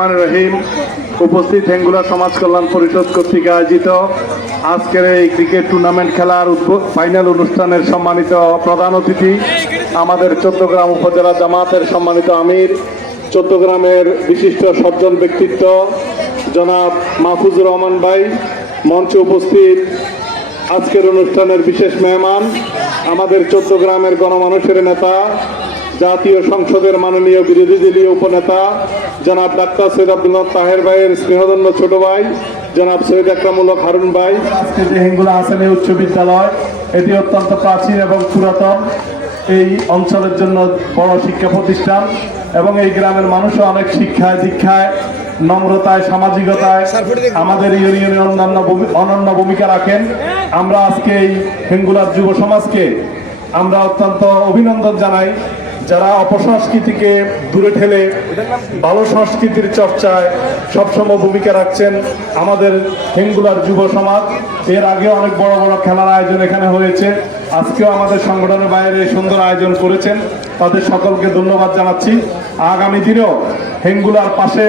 রহমান রহিম। উপস্থিত হেঙ্গুলা সমাজ কল্যাণ পরিষদ কর্তৃক আয়োজিত আজকের এই ক্রিকেট টুর্নামেন্ট খেলার ফাইনাল অনুষ্ঠানের সম্মানিত প্রধান অতিথি, আমাদের চট্টগ্রাম উপজেলা জামাতের সম্মানিত আমির, চট্টগ্রামের বিশিষ্ট সজ্জন ব্যক্তিত্ব জনাব মাহফুজুর রহমান ভাই, মঞ্চে উপস্থিত আজকের অনুষ্ঠানের বিশেষ মেহমান, আমাদের চট্টগ্রামের গণমানুষের নেতা, জাতীয় সংসদের মাননীয় বিরোধী দলীয় উপনেতা জনাব ডাক্তার সৈয়দ আব্দুল্লাহ তাহের ভাইয়ের স্নেহধন্য ছোট ভাই জনাব সৈয়দ আকরামুল হক হারুন ভাই। আজকে যে হেঙ্গুলা হাসানী উচ্চ বিদ্যালয়, এটি অত্যন্ত প্রাচীন এবং পুরাতন, এই অঞ্চলের জন্য বড় শিক্ষা প্রতিষ্ঠান এবং এই গ্রামের মানুষও অনেক শিক্ষায় দীক্ষায় নম্রতায় সামাজিকতায় আমাদের ইউনিয়নে অনন্য ভূমিকা রাখেন। আমরা আজকে এই হেঙ্গুলার যুব সমাজকে আমরা অত্যন্ত অভিনন্দন জানাই, যারা অপসংস্কৃতিকে দূরে ঠেলে ভালো সংস্কৃতির চর্চায় সবসময় ভূমিকা রাখছেন। আমাদের হেঙ্গুলার যুব সমাজ এর আগে অনেক বড় বড় খেলার আয়োজন এখানে হয়েছে, আজকেও আমাদের সংগঠনের বাইরে সুন্দর আয়োজন করেছেন, তাদের সকলকে ধন্যবাদ জানাচ্ছি। আগামী দিনেও হেঙ্গুলার পাশে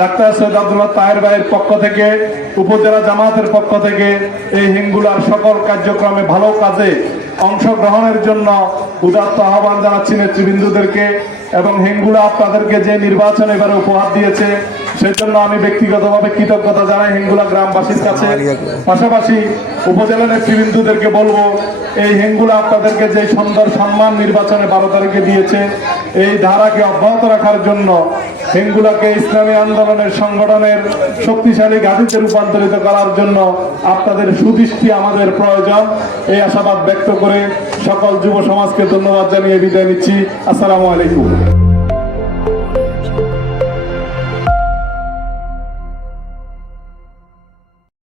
ডাক্তার সৈয়দ আব্দুল্লাহ তাহের ভাইয়ের পক্ষ থেকে, উপজেলা জামাতের পক্ষ থেকে এই হেঙ্গুলার সকল কার্যক্রমে ভালো কাজে অংশগ্রহণের জন্য উদাত্ত আহ্বান জানাচ্ছি নেতৃবৃন্দদেরকে। এবং হেঙ্গুলা আপনাদেরকে যে নির্বাচন এবারে উপহার দিয়েছে সেজন্য আমি ব্যক্তিগতভাবে কৃতজ্ঞতা জানাই হেঙ্গুলা গ্রামবাসীর কাছে। পাশাপাশি উপজেলা নেতৃবৃন্দদেরকে বলবো, এই হেঙ্গুলা আপনাদেরকে যে সুন্দর সম্মান নির্বাচনে 12 তারিখে দিয়েছে, এই ধারাকে অব্যাহত রাখার জন্য হেঙ্গুলাকে ইসলামী আন্দোলনের সংগঠনের শক্তিশালী ঘাঁটিতে রূপান্তরিত করার জন্য আপনাদের সুদৃষ্টি আমাদের প্রয়োজন, এই আশাবাদ ব্যক্ত করে সকল যুব সমাজকে ধন্যবাদ জানিয়ে বিদায় নিচ্ছি। আসসালামু আলাইকুম।